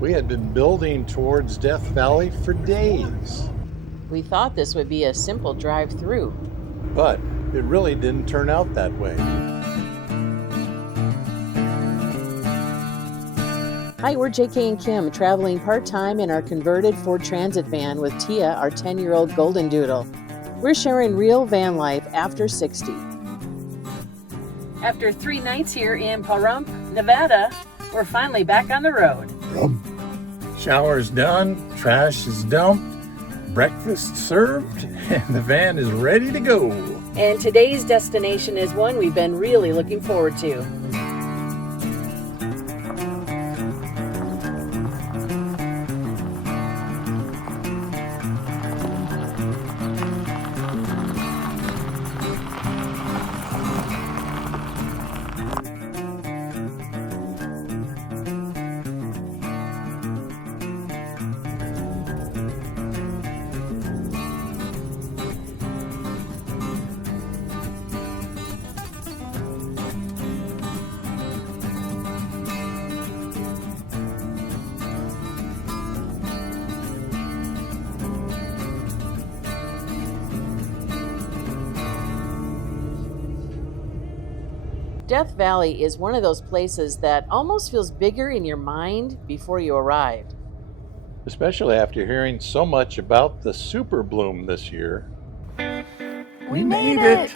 We had been building towards Death Valley for days, We thought this would be a simple drive through. but it really didn't turn out that way. Hi, we're JK and Kim, traveling part-time in our converted Ford Transit van with Tia, our 10-year-old golden doodle. We're sharing real van life after 60. After 3 nights here in Pahrump, Nevada, we're finally back on the road. Shower's done, trash is dumped, breakfast served, and the van is ready to go. And today's destination is one we've been really looking forward to. Death Valley is one of those places that almost feels bigger in your mind before you arrived. Especially after hearing so much about the super bloom this year. We made it!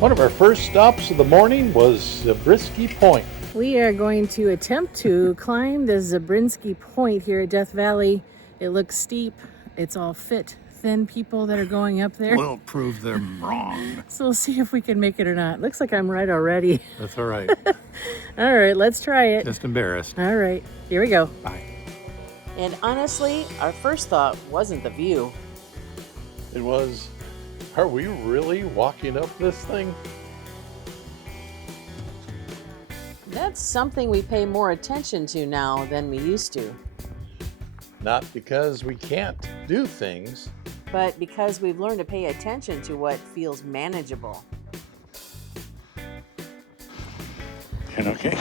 One of our first stops of the morning was Zabriskie Point. We are going to attempt to climb the Zabriskie Point here at Death Valley. It looks steep. It's all fit, thin people that are going up there. We'll prove them wrong. So we'll see if we can make it or not. Looks like I'm right already. That's all right. All right, let's try it. Just embarrassed. All right, here we go. Bye. And honestly, our first thought wasn't the view. It was, are we really walking up this thing? That's something we pay more attention to now than we used to. Not because we can't do things, but because we've learned to pay attention to what feels manageable. and okay.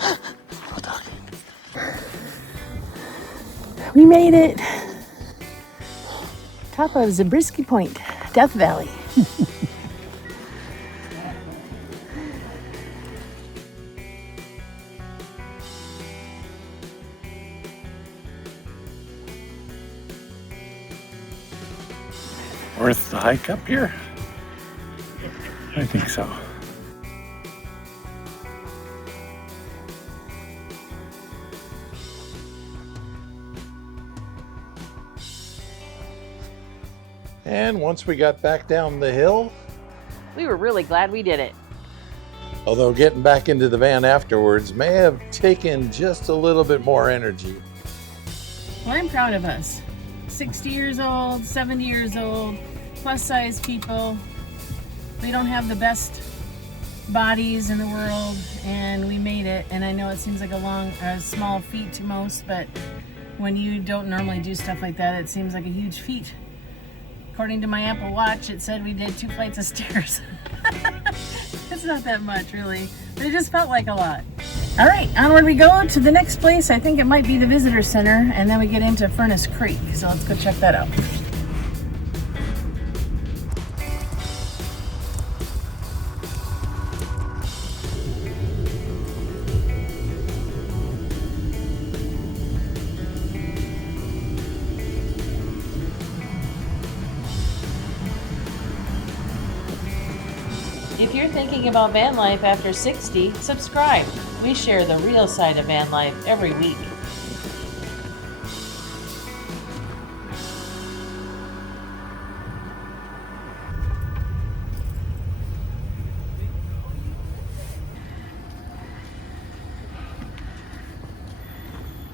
No talking. We made it. Top of Zabriskie Point, Death Valley. Worth the hike up here? I think so. And once we got back down the hill, We were really glad we did it. although getting back into the van afterwards may have taken just a little bit more energy. Well, I'm proud of us. 60 years old, 70 years old, plus size people. We don't have the best bodies in the world, and we made it. And I know it seems like a small feat to most, but when you don't normally do stuff like that, it seems like a huge feat. According to my Apple Watch, it said we did 2 flights of stairs. It's not that much, really, but it just felt like a lot. All right, onward we go to the next place. I think it might be the visitor center, and then we get into Furnace Creek. So let's go check that out. If you're thinking about van life after 60, subscribe. We share the real side of van life every week.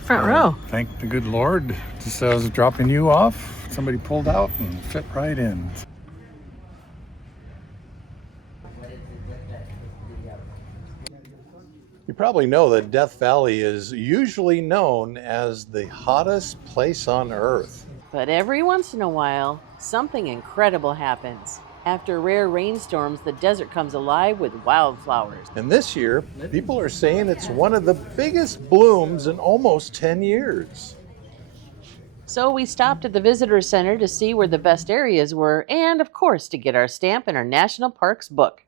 Front row. Thank the good Lord. Just as I was dropping you off, somebody pulled out and fit right in. You probably know that Death Valley is usually known as the hottest place on Earth. But every once in a while, something incredible happens. After rare rainstorms, the desert comes alive with wildflowers. And this year, people are saying it's one of the biggest blooms in almost 10 years. So we stopped at the visitor center to see where the best areas were and, of course, to get our stamp in our National Parks book.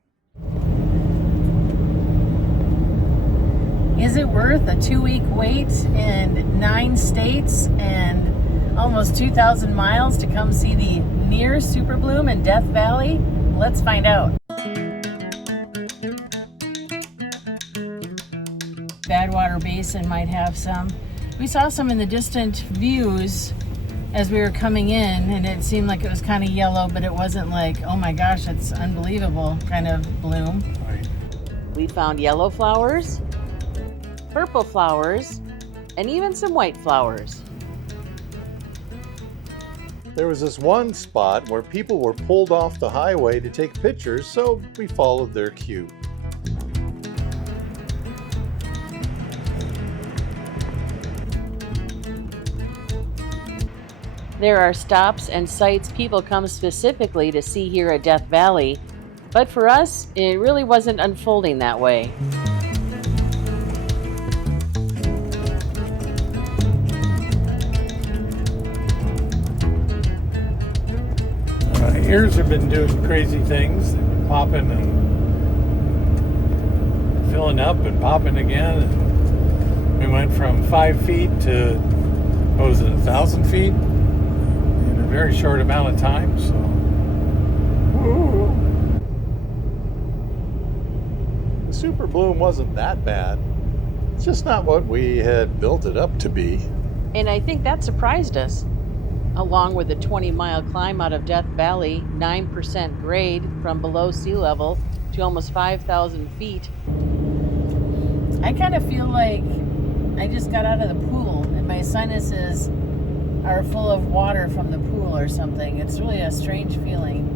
Is it worth a 2-week wait in 9 states and almost 2,000 miles to come see the near super bloom in Death Valley? Let's find out. Badwater Basin might have some. We saw some in the distant views as we were coming in, and it seemed like it was kind of yellow, but it wasn't like, oh my gosh, it's unbelievable kind of bloom. Right. We found yellow flowers, purple flowers, and even some white flowers. There was this one spot where people were pulled off the highway to take pictures, so we followed their cue. There are stops and sites people come specifically to see here at Death Valley, but for us, it really wasn't unfolding that way. Ears have been doing crazy things. They've been popping and filling up and popping again. And we went from 5 feet to, what was it, 1,000 feet in a very short amount of time. So, woo. The super bloom wasn't that bad. It's just not what we had built it up to be. And I think that surprised us. Along with a 20-mile climb out of Death Valley, 9% grade from below sea level to almost 5,000 feet. I kind of feel like I just got out of the pool and my sinuses are full of water from the pool or something. It's really a strange feeling.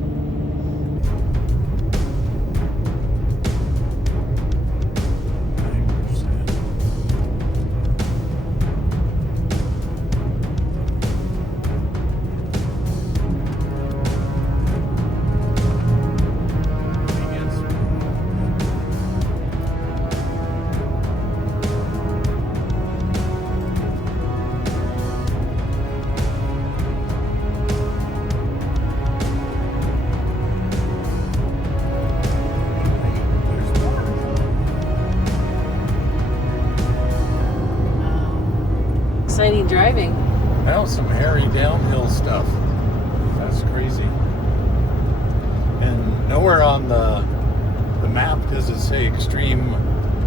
Exciting driving. Now some hairy downhill stuff. That's crazy. And nowhere on the map does it say extreme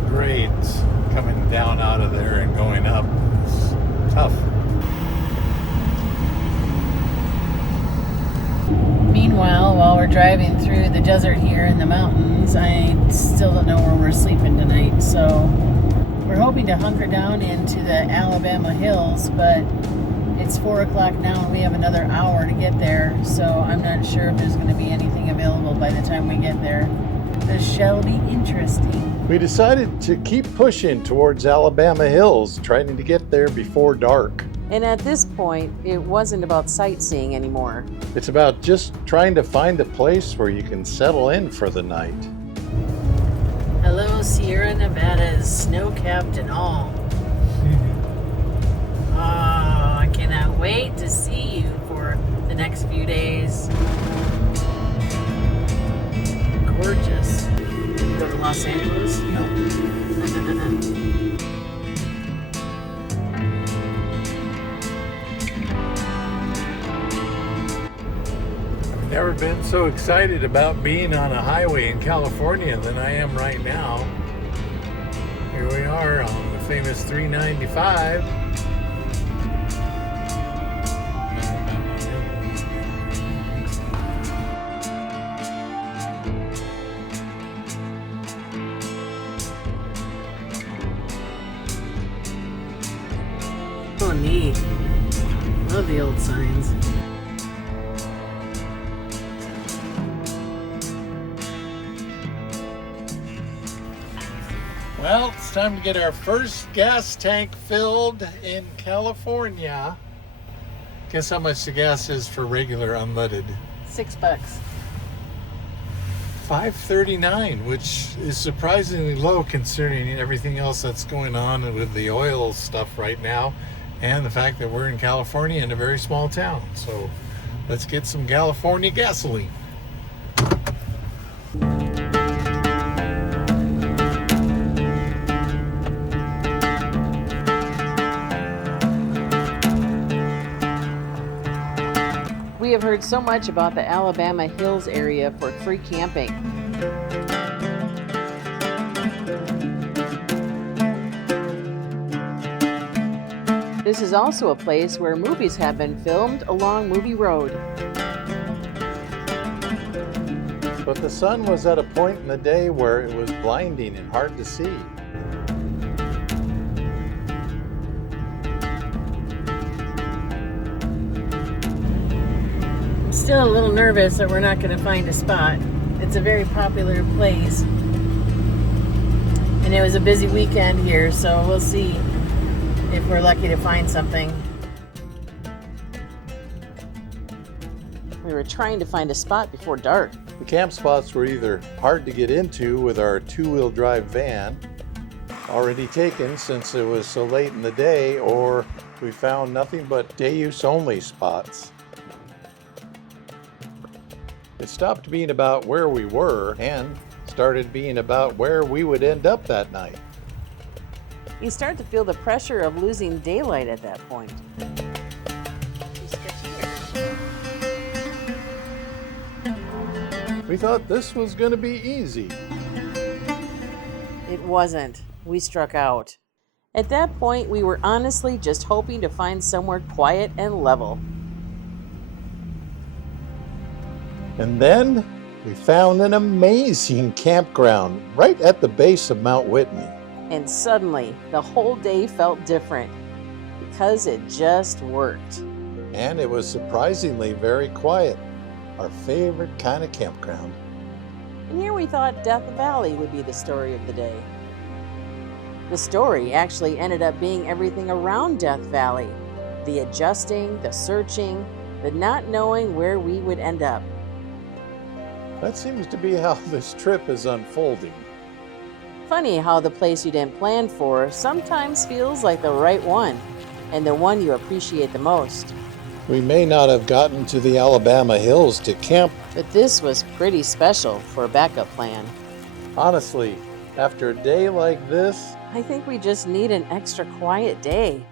grades coming down out of there and going up. It's tough. Meanwhile, while we're driving through the desert here in the mountains, I still don't know where we're sleeping tonight, so we're hoping to hunker down into the Alabama hills, but it's 4 o'clock now and we have another hour to get there, so I'm not sure if there's going to be anything available by the time we get there. This shall be interesting. We decided to keep pushing towards Alabama hills, trying to get there before dark. And at this point, it wasn't about sightseeing anymore. It's about just trying to find a place where you can settle in for the night. Hello, Sierra Nevadas, snow-capped and all. Oh, I cannot wait to see you for the next few days. Gorgeous. You go to Los Angeles? No. I've never been so excited about being on a highway in California than I am right now. Here we are on the famous 395. Oh, neat. Love the old signs. Well, it's time to get our first gas tank filled in California. Guess how much the gas is for regular unleaded? $6. $5.39, which is surprisingly low considering everything else that's going on with the oil stuff right now, and the fact that we're in California in a very small town. So let's get some California gasoline. We have heard so much about the Alabama Hills area for free camping. This is also a place where movies have been filmed along Movie Road. But the sun was at a point in the day where it was blinding and hard to see. Still a little nervous that we're not going to find a spot. It's a very popular place. And it was a busy weekend here, so we'll see if we're lucky to find something. We were trying to find a spot before dark. The camp spots were either hard to get into with our two-wheel drive van, already taken since it was so late in the day, or we found nothing but day-use only spots. It stopped being about where we were and started being about where we would end up that night. You start to feel the pressure of losing daylight at that point. We thought this was going to be easy. It wasn't. We struck out. At that point, we were honestly just hoping to find somewhere quiet and level. And then we found an amazing campground right at the base of Mt Whitney. And suddenly, the whole day felt different because it just worked. And it was surprisingly very quiet, our favorite kind of campground. And here we thought Death Valley would be the story of the day. The story actually ended up being everything around Death Valley. The adjusting, the searching, the not knowing where we would end up. That seems to be how this trip is unfolding. Funny how the place you didn't plan for sometimes feels like the right one, and the one you appreciate the most. We may not have gotten to the Alabama hills to camp. But this was pretty special for a backup plan. Honestly, after a day like this, I think we just need an extra quiet day.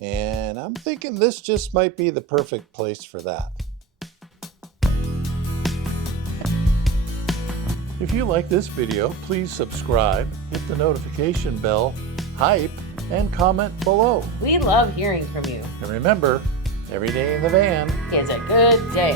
and I'm thinking this just might be the perfect place for that. If you like this video, please subscribe, hit the notification bell, hype, and comment below. We love hearing from you. And remember, every day in the van It's a good day.